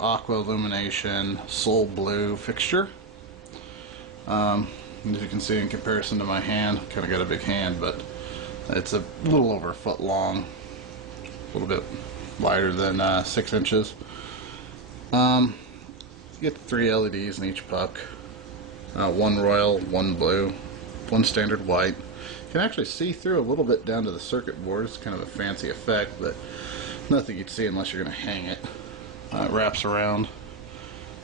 Aqua Illumination Soul Blue fixture. As you can see, in comparison to my hand, kind of got a big hand, but it's a little over a foot long, a little bit wider than 6 inches. You get 3 LEDs in each puck, 1 royal, 1 blue, 1 standard white. You can actually see through a little bit down to the circuit board. It's kind of a fancy effect, but nothing you'd see unless you're going to hang it. It wraps around.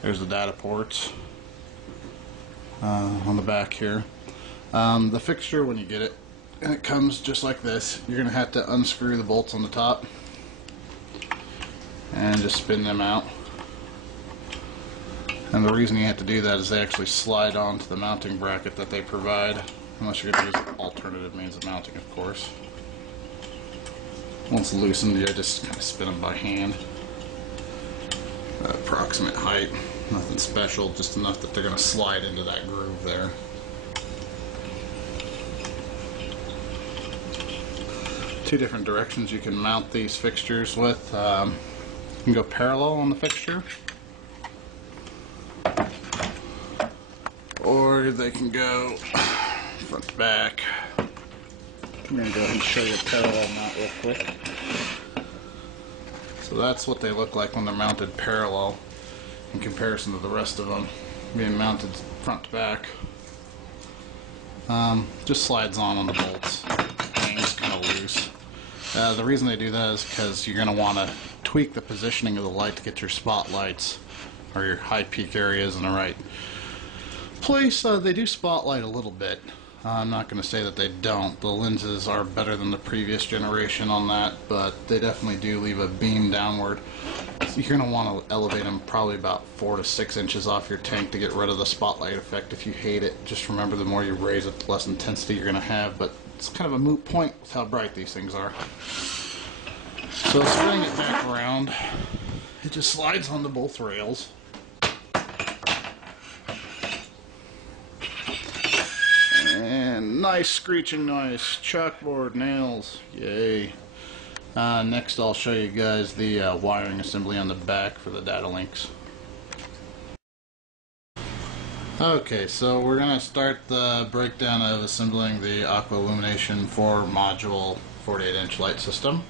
There's the data ports on the back here. The fixture, when you get it, and it comes just like this, you're going to have to unscrew the bolts on the top and just spin them out. And the reason you have to do that is they actually slide onto the mounting bracket that they provide, unless you're going to use alternative means of mounting, of course. Once loosened, you just kind of spin them by hand. Approximate height, nothing special, just enough that they're going to slide into that groove there. Two different directions you can mount these fixtures with. You can go parallel on the fixture, or they can go front to back. I'm going to go ahead and show you a parallel mount real quick. So that's what they look like when they're mounted parallel in comparison to the rest of them being mounted front to back. Just slides on the bolts. Hangs kind of loose. The reason they do that is because you're going to want to tweak the positioning of the light to get your spotlights or your high peak areas in the right place. They do spotlight a little bit. I'm not going to say that they don't. The lenses are better than the previous generation on that, but they definitely do leave a beam downward. So you're going to want to elevate them probably about 4 to 6 inches off your tank to get rid of the spotlight effect if you hate it. Just remember, the more you raise it, the less intensity you're going to have, but it's kind of a moot point with how bright these things are. So spinning it back around, it just slides onto both rails. And nice screeching noise, chalkboard nails, yay. Next I'll show you guys the wiring assembly on the back for the data links. Okay, so we're going to start the breakdown of assembling the Aqua Illumination 4 module 48-inch light system.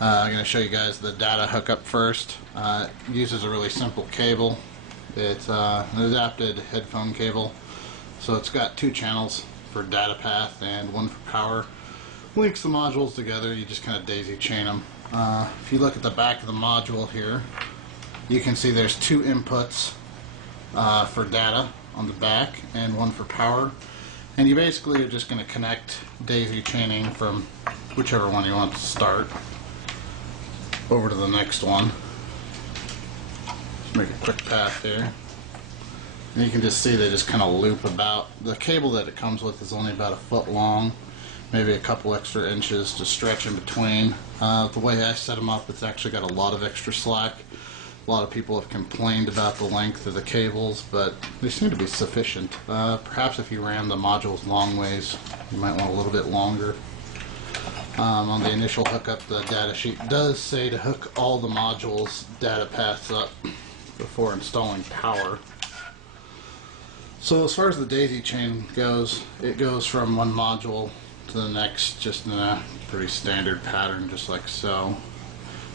I'm going to show you guys the data hookup first. It uses a really simple cable. It's an adapted headphone cable. So it's got 2 channels for data path and 1 for power. Links the modules together, you just kind of daisy chain them. If you look at the back of the module here, you can see there's 2 inputs for data on the back and 1 for power. And you basically are just going to connect daisy chaining from whichever one you want to start over to the next one. Just make a quick path there. And you can just see they just kind of loop about. The cable that it comes with is only about a foot long, maybe a couple extra inches to stretch in between. The way I set them up, it's actually got a lot of extra slack. A lot of people have complained about the length of the cables, but they seem to be sufficient. Perhaps if you ran the modules long ways, you might want a little bit longer. On the initial hookup, the data sheet does say to hook all the modules' data paths up before installing power. So as far as the daisy chain goes, it goes from one module to the next just in a pretty standard pattern, just like so.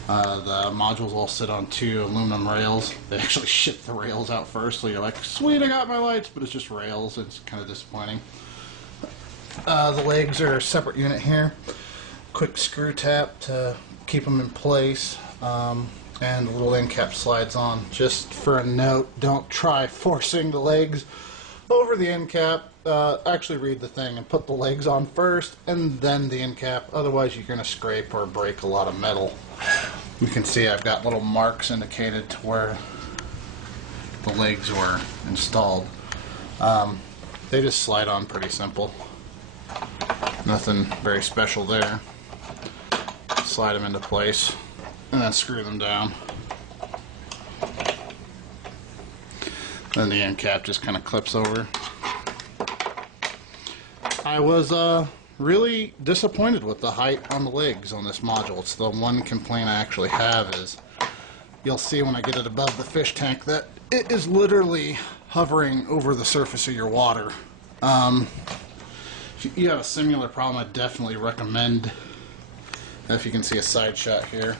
The modules all sit on 2 aluminum rails. They actually ship the rails out first, so you're like, sweet, I got my lights, but it's just rails. It's kind of disappointing. The legs are a separate unit here. Quick screw tap to keep them in place. And the little end cap slides on. Just for a note, don't try forcing the legs over the end cap. Actually read the thing and put the legs on first and then the end cap. Otherwise you're going to scrape or break a lot of metal. You can see I've got little marks indicated to where the legs were installed. They just slide on pretty simple. Nothing very special there. Slide them into place and then screw them down. Then the end cap just kind of clips over. I was really disappointed with the height on the legs on this module. It's the one complaint I actually have is you'll see when I get it above the fish tank that it is literally hovering over the surface of your water. If you have a similar problem, I definitely recommend, if you can see a side shot here,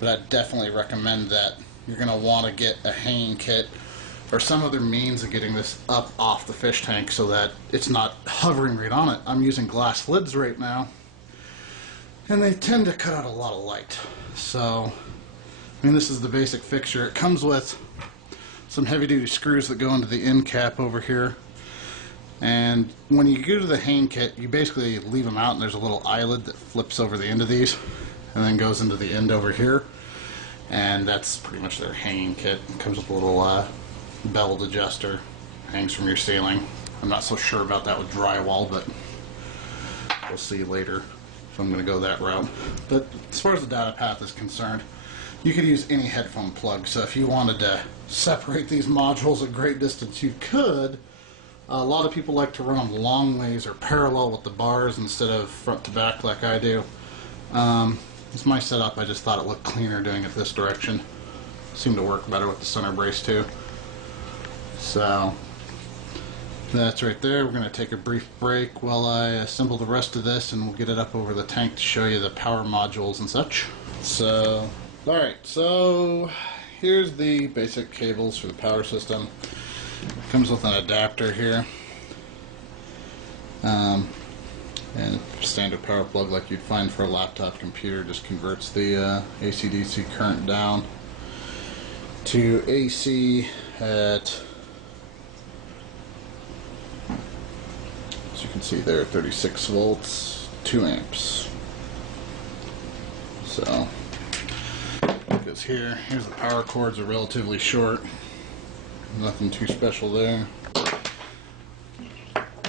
but I definitely recommend that you're going to want to get a hanging kit or some other means of getting this up off the fish tank so that it's not hovering right on it. I'm using glass lids right now, and they tend to cut out a lot of light. So, I mean, this is the basic fixture. It comes with some heavy-duty screws that go into the end cap over here. And when you go to the hang kit, you basically leave them out, and there's a little eyelid that flips over the end of these and then goes into the end over here. And that's pretty much their hanging kit. It comes with a little belt adjuster, hangs from your ceiling. I'm not so sure about that with drywall, but we'll see later if I'm going to go that route. But as far as the data path is concerned, you could use any headphone plug. So if you wanted to separate these modules a great distance, you could. A lot of people like to run them long ways or parallel with the bars instead of front to back like I do. It's my setup. I just thought it looked cleaner doing it this direction. Seemed to work better with the center brace too. So that's right there. We're going to take a brief break while I assemble the rest of this, and we'll get it up over the tank to show you the power modules and such. So, alright, so here's the basic cables for the power system. It comes with an adapter here. And standard power plug like you'd find for a laptop computer just converts the AC/DC current down to AC at, as you can see there, 36 volts, 2 amps. So it goes here. Here's the power cords, are relatively short. Nothing too special there.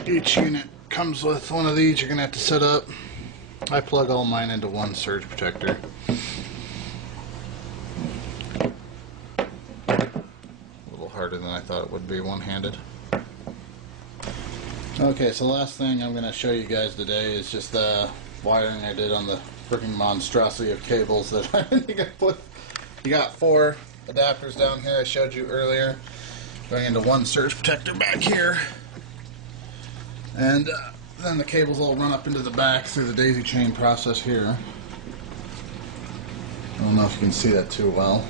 Each unit comes with one of these you're going to have to set up. I plug all mine into one surge protector. A little harder than I thought it would be one-handed. Okay, so the last thing I'm going to show you guys today is just the wiring I did on the freaking monstrosity of cables that I think I put. You got 4 adapters down here I showed you earlier, going into one surge protector back here. And then the cables all run up into the back through the daisy chain process here. I don't know if you can see that too well.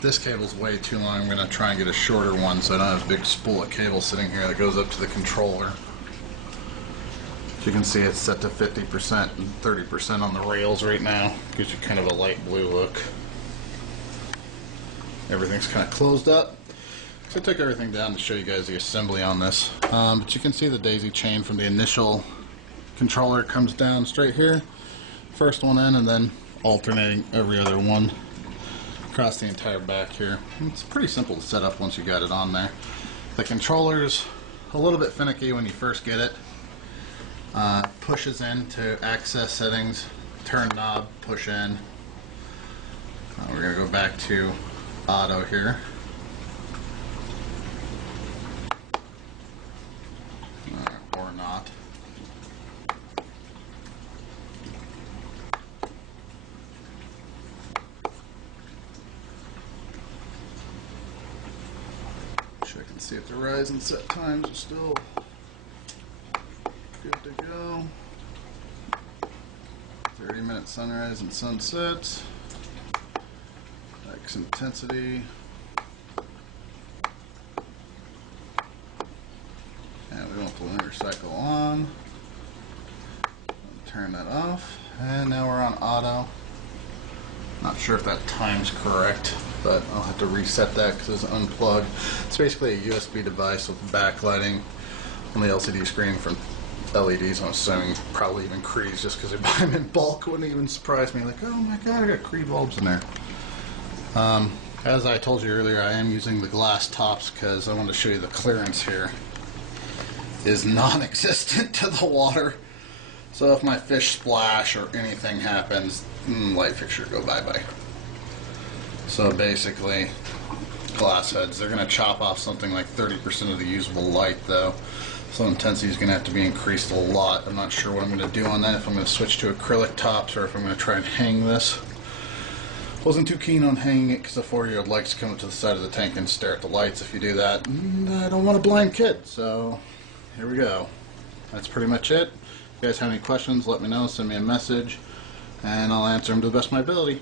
This cable's way too long. I'm going to try and get a shorter one so I don't have a big spool of cable sitting here that goes up to the controller. As you can see, it's set to 50% and 30% on the rails right now. Gives you kind of a light blue look. Everything's kind of closed up. So I took everything down to show you guys the assembly on this. But you can see the daisy chain from the initial controller comes down straight here. First one in, and then alternating every other one across the entire back here. It's pretty simple to set up once you got it on there. The controller's a little bit finicky when you first get it. Pushes in to access settings, turn knob, push in. We're going to go back to auto here. Or not. Check and see if the rise and set times are still good to go. 30-minute sunrise and sunset. X intensity. And we want the lunar cycle on. Turn that off. And now we're on auto. Not sure if that time's correct, but I'll have to reset that because it's unplugged. It's basically a USB device with backlighting on the LCD screen from LEDs. I'm assuming probably even Crees, just because they buy them in bulk. Wouldn't even surprise me. Like, oh my god, I got Cree bulbs in there. As I told you earlier, I am using the glass tops because I want to show you the clearance here is non-existent to the water. So if my fish splash or anything happens, light fixture go bye-bye. So basically, glass heads, they're going to chop off something like 30% of the usable light though. So intensity is going to have to be increased a lot. I'm not sure what I'm going to do on that, if I'm going to switch to acrylic tops or if I'm going to try and hang this. Wasn't too keen on hanging it because the 4-year-old likes to come up to the side of the tank and stare at the lights. If you do that, I don't want a blind kid. So here we go. That's pretty much it. If you guys have any questions, let me know. Send me a message and I'll answer them to the best of my ability.